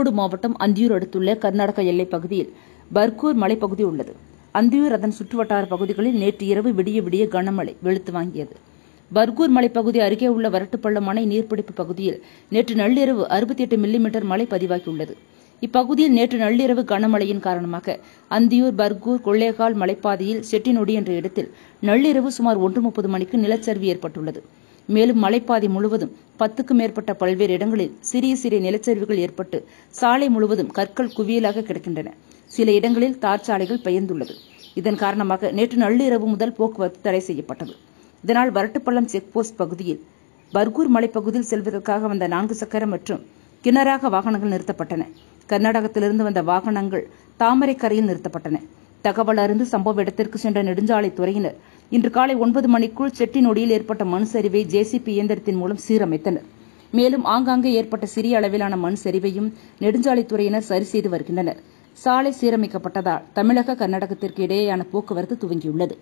ஈரோடு மாவட்டம் அந்தியூர் அடுத்துள்ள கர்நாடக எல்லைப் பகுதியில் பர்கூர் மலைப்பகுதி உள்ளது. அந்தியூர் அதன் சுற்றுவட்டார பகுதிகளில் நேற்று இரவு விடிய விடிய கனமழை வெளுத்து வாங்கியது. பர்கூர் மலைப்பகுதி அருகே உள்ள வரட்டுப்பள்ளம் அணை நீர்பிடிப்பு பகுதியில் நேற்று நள்ளிரவு 68 மில்லிமீட்டர் மழை பதிவாகியுள்ளது. இப்பகுதியில் நேற்று நள்ளிரவு கனமழையின் காரணமாக அந்தியூர் பர்கூர் கொள்ளேகால் மலைப்பாதையில் செட்டிநொடி என்ற இடத்தில் நள்ளிரவு சுமார் 1:30 மணிக்கு நிலச்சரிவு ஏற்பட்டுள்ளது. மேலும் மலைப்பாதை முழுவதும் 10க்கும் மேற்பட்ட பல்வேறு இடங்களில் சிறிய சிறிய நிலச்சரிவுகள் ஏற்பட்டு சாலை முழுவதும் கற்கள் குவியலாக கிடக்கின்றன. சில இடங்களில் தார் சாலைகள் பெயர்ந்துள்ளது. இதன் காரணமாக நேற்று நள்ளிரவு முதல் போக்குவரத்து தடை செய்யப்பட்டது. இதனால் வரட்டுப்பள்ளம் செக்போஸ்ட் பகுதியில் பர்கூர் மலைப்பகுதியில் செல்வதற்காக வந்த 4 சக்கர மற்றும் கிணறாக வாகனங்கள் நிறுத்தப்பட்டன. கர்நாடகத்திலிருந்து வந்த வாகனங்கள் தாமரைக்கரையில் நிறுத்தப்பட்டன. தகவல் அறிந்து சம்பவ இடத்திற்கு சென்ற நெடுஞ்சாலைத்துறையினர் இன்று காலை 9 மணிக்குள் செட்டிநொடியில் ஏற்பட்ட மண் சரிவை ஜேசிபி இயந்திரத்தின் மூலம் சீரமைத்தனர். மேலும் ஆங்காங்கே ஏற்பட்ட சிறிய அளவிலான மண் சரிவையும் நெடுஞ்சாலைத்துறையினர் சரி செய்து வருகின்றனர். சாலை சீரமைக்கப்பட்டதால் தமிழக கர்நாடகத்திற்கு இடையேயான போக்குவரத்து துவங்கியுள்ளது.